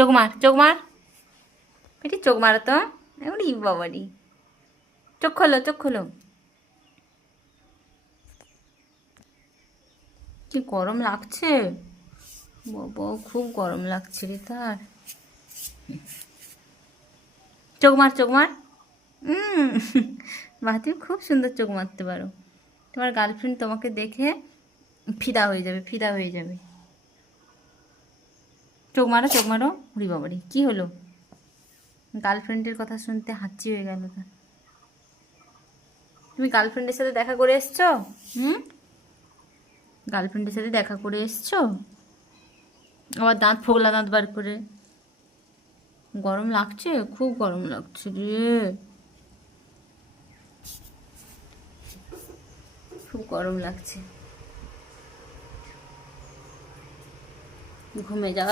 চোখ মার, চোখ মার বেটি, চোখ মারো তো। এমনি বাবারি, চোখ খোলো, চোখ খোলো। কি গরম লাগছে বাবা, খুব গরম লাগছে রে তার। চোখ মার, চোখ মার। হুম, বাহ, তুমি খুব সুন্দর চোখ মারতে পারো। তোমার গার্লফ্রেন্ড তোমাকে দেখে ফিদা হয়ে যাবে, ফিদা হয়ে যাবে। চোখ মারো, চোখ মারো। উড়ি বাবারি, কি হলো? গার্লফ্রেন্ডের কথা শুনতে হাঁচি হয়ে গেল তার। তুমি গার্লফ্রেন্ডের সাথে দেখা করে এসছো? হুম, গার্লফ্রেন্ডের সাথে দেখা করে এসছো? আবার দাঁত, ফোগলা দাঁত বার করে। গরম লাগছে, খুব গরম লাগছে রে, খুব গরম লাগছে। ঘুমে যাওয়া